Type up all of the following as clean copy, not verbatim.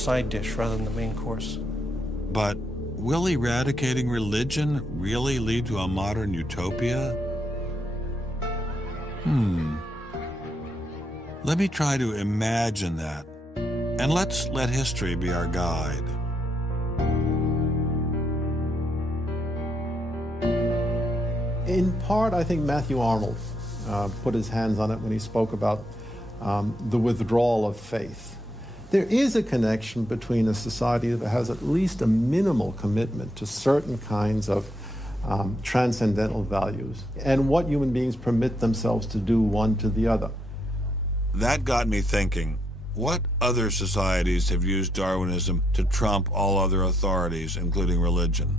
side dish rather than the main course. But will eradicating religion really lead to a modern utopia? Let me try to imagine that, and let's let history be our guide. In part, I think Matthew Arnold put his hands on it when he spoke about the withdrawal of faith. There is a connection between a society that has at least a minimal commitment to certain kinds of transcendental values and what human beings permit themselves to do one to the other. That got me thinking, what other societies have used Darwinism to trump all other authorities, including religion?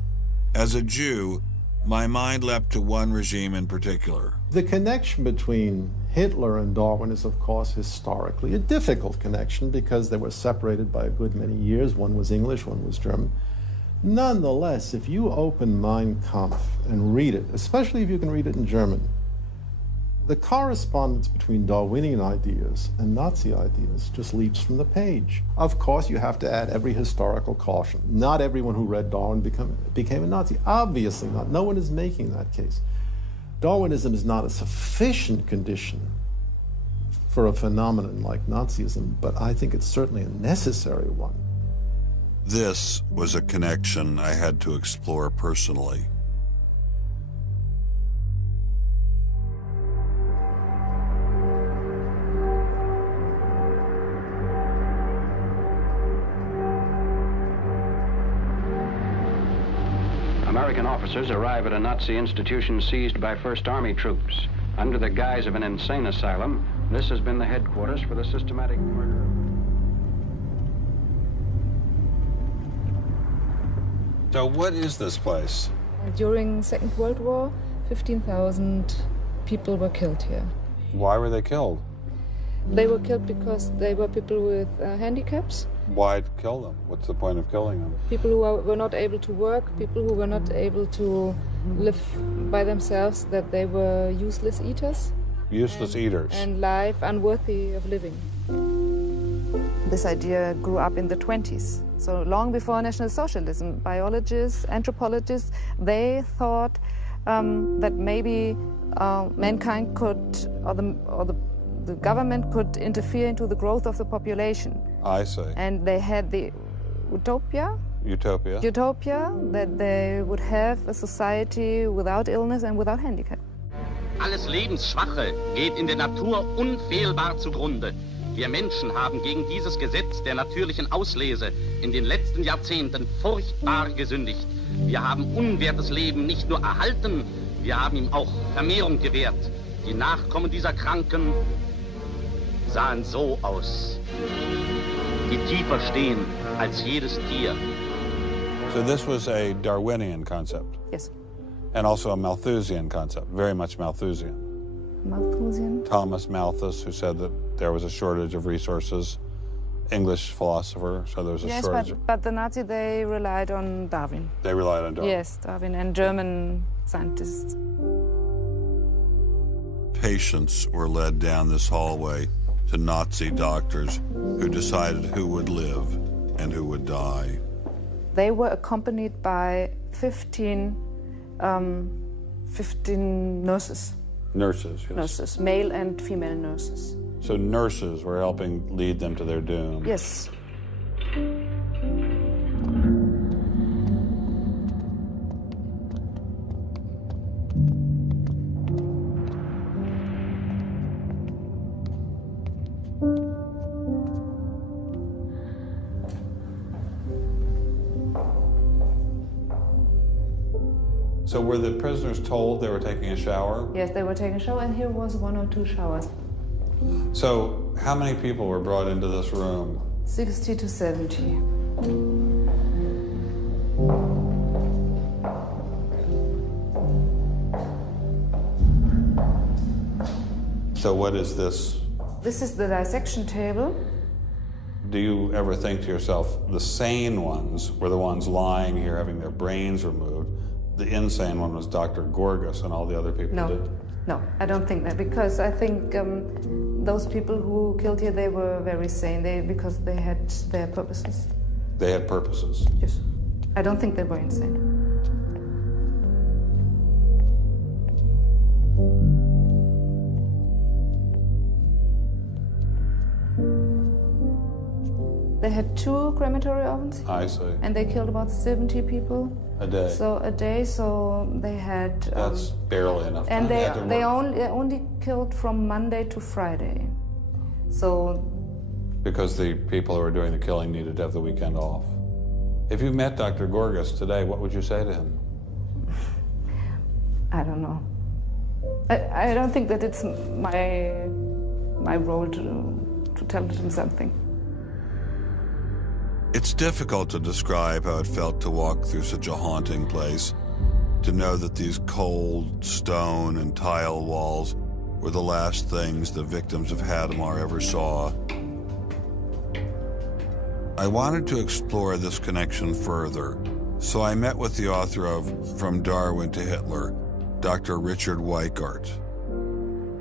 As a Jew, my mind leapt to one regime in particular. The connection between Hitler and Darwin is, of course, historically a difficult connection because they were separated by a good many years. One was English, one was German. Nonetheless, if you open Mein Kampf and read it, especially if you can read it in German, the correspondence between Darwinian ideas and Nazi ideas just leaps from the page. Of course, you have to add every historical caution. Not everyone who read Darwin became a Nazi. Obviously not. No one is making that case. Darwinism is not a sufficient condition for a phenomenon like Nazism, but I think it's certainly a necessary one. This was a connection I had to explore personally. American officers arrive at a Nazi institution seized by First Army troops. Under the guise of an insane asylum, this has been the headquarters for the systematic murder. So what is this place? During the Second World War, 15,000 people were killed here. Why were they killed? They were killed because they were people with handicaps. Why kill them? What's the point of killing them? People who were not able to work, people who were not able to live by themselves, that they were useless eaters. Useless eaters. And life unworthy of living. This idea grew up in the 20s. So long before National Socialism, biologists, anthropologists, they thought that maybe mankind could, or the government could interfere into the growth of the population. I see. And they had the utopia that they would have a society without illness and without handicap. Alles Lebensschwache geht in der Natur unfehlbar zugrunde. Wir Menschen haben gegen dieses Gesetz der natürlichen Auslese in den letzten Jahrzehnten furchtbar gesündigt. Wir haben unwertes Leben nicht nur erhalten, wir haben ihm auch Vermehrung gewährt. Die Nachkommen dieser Kranken sahen so aus, die tiefer stehen als jedes Tier. So this was a Darwinian concept? Yes. And also a Malthusian concept, very much Malthusian. Malthusian? Thomas Malthus, who said that there was a shortage of resources, English philosopher, so there was a shortage. Yes, but the Nazis, they relied on Darwin. They relied on Darwin? Yes, Darwin and German scientists. Patients were led down this hallway to Nazi doctors who decided who would live and who would die. They were accompanied by 15 nurses. Nurses, yes. Nurses, male and female nurses. So nurses were helping lead them to their doom. Yes. So were the prisoners told they were taking a shower? Yes, they were taking a shower, and here was 1 or 2 showers. So how many people were brought into this room? 60 to 70. So what is this? This is the dissection table. Do you ever think to yourself, the sane ones were the ones lying here having their brains removed? The insane one was Dr. Gorgas and all the other people did? No, I don't think that, because I think those people who killed here, they were very sane because they had their purposes. They had purposes? Yes. I don't think they were insane. They had 2 crematory ovens. I see. And they killed about 70 people. A day? So a day, so they had... That's barely enough time. And they only killed from Monday to Friday. So... Because the people who were doing the killing needed to have the weekend off. If you met Dr. Gorgas today, what would you say to him? I don't know. I don't think that it's my role to tell him something. It's difficult to describe how it felt to walk through such a haunting place, to know that these cold stone and tile walls were the last things the victims of Hadamar ever saw. I wanted to explore this connection further, so I met with the author of From Darwin to Hitler, Dr. Richard Weikart.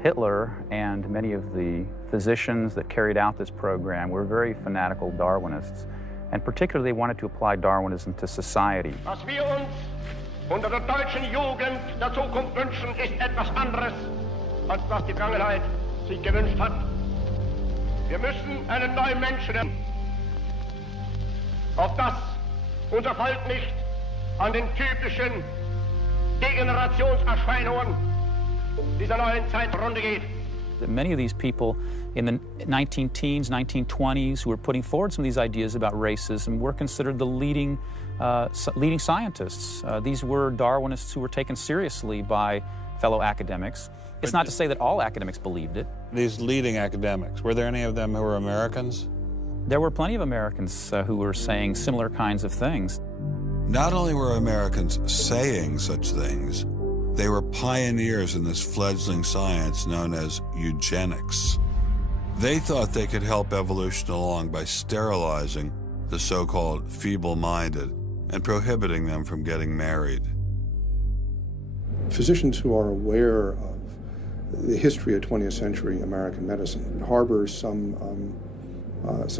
Hitler and many of the physicians that carried out this program were very fanatical Darwinists, and particularly they wanted to apply Darwinism to society. Was wir uns unter der deutschen Jugend der Zukunft wünschen, ist etwas anderes, als was die Vergangenheit sich gewünscht hat. Wir müssen einen neuen Menschen, auf das unser Volk nicht an den typischen Degenerationserscheinungen dieser neuen Zeit zugrunde geht. Many of these people in the 19-teens, 1920s, who were putting forward some of these ideas about racism were considered the leading scientists. These were Darwinists who were taken seriously by fellow academics. It's not to say that all academics believed it. These leading academics, were there any of them who were Americans? There were plenty of Americans who were saying similar kinds of things. Not only were Americans saying such things, they were pioneers in this fledgling science known as eugenics. They thought they could help evolution along by sterilizing the so-called feeble-minded and prohibiting them from getting married. Physicians who are aware of the history of 20th century American medicine harbor some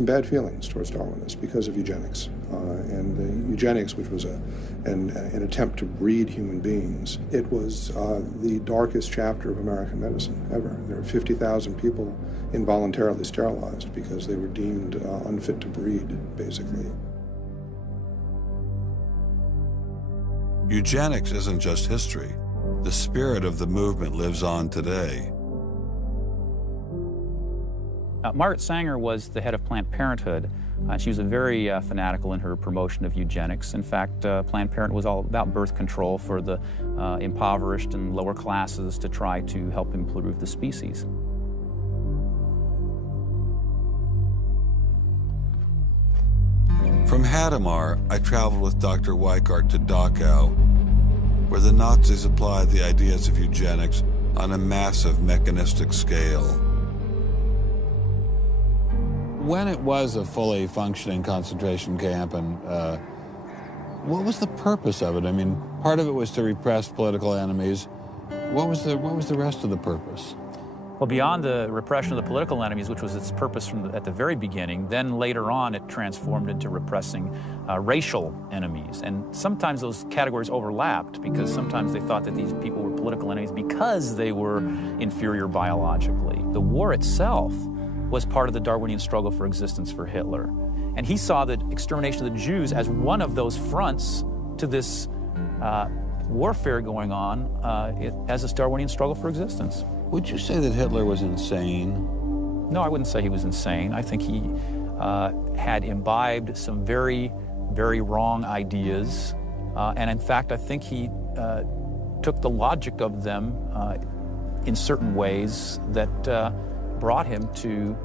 bad feelings towards Darwinists because of eugenics. And eugenics, which was an attempt to breed human beings, it was the darkest chapter of American medicine ever. There were 50,000 people involuntarily sterilized because they were deemed unfit to breed, basically. Eugenics isn't just history. The spirit of the movement lives on today. Margaret Sanger was the head of Planned Parenthood. She was very fanatical in her promotion of eugenics. In fact, Planned Parenthood was all about birth control for the impoverished and lower classes to try to help improve the species. From Hadamar, I traveled with Dr. Weikart to Dachau, where the Nazis applied the ideas of eugenics on a massive mechanistic scale. When it was a fully functioning concentration camp, and what was the purpose of it? I mean, part of it was to repress political enemies. What was the rest of the purpose? Well, beyond the repression of the political enemies, which was its purpose at the very beginning, then later on it transformed into repressing racial enemies. And sometimes those categories overlapped because sometimes they thought that these people were political enemies because they were inferior biologically. The war itself was part of the Darwinian struggle for existence for Hitler. And he saw the extermination of the Jews as one of those fronts to this warfare going on as this Darwinian struggle for existence. Would you say that Hitler was insane? No, I wouldn't say he was insane. I think he had imbibed some very, very wrong ideas. And in fact, I think he took the logic of them in certain ways that brought him to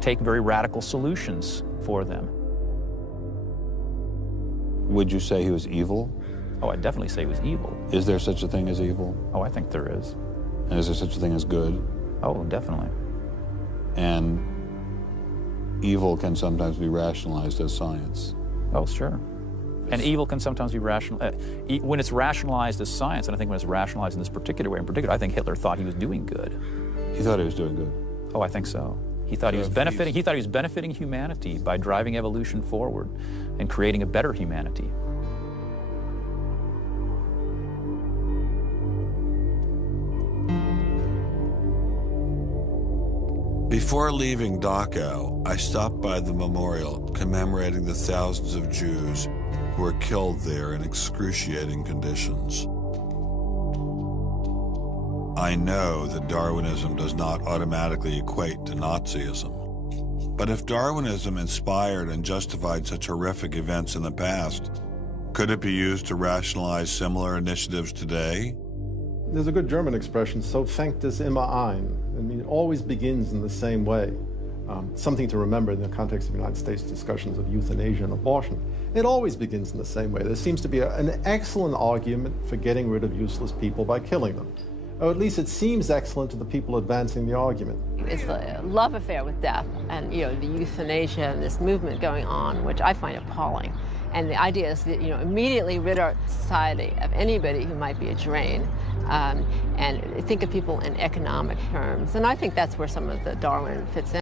take very radical solutions for them. Would you say he was evil? Oh, I'd definitely say he was evil. Is there such a thing as evil? Oh, I think there is. And is there such a thing as good? Oh, definitely. And evil can sometimes be rationalized as science. Oh, sure. And evil can sometimes be when it's rationalized as science, and I think when it's rationalized in this particular way in particular, I think Hitler thought he was doing good. He thought he was doing good? Oh, I think so. He thought he was benefiting. He thought he was benefiting humanity by driving evolution forward and creating a better humanity. Before leaving Dachau, I stopped by the memorial commemorating the thousands of Jews who were killed there in excruciating conditions. I know that Darwinism does not automatically equate to Nazism. But if Darwinism inspired and justified such horrific events in the past, could it be used to rationalize similar initiatives today? There's a good German expression, so fängt es immer ein. I mean, it always begins in the same way. Something to remember in the context of United States discussions of euthanasia and abortion. It always begins in the same way. There seems to be an excellent argument for getting rid of useless people by killing them. Or at least it seems excellent to the people advancing the argument. It's a love affair with death and, the euthanasia and this movement going on, which I find appalling. And the idea is that, immediately rid our society of anybody who might be a drain and think of people in economic terms. And I think that's where some of the Darwin fits in.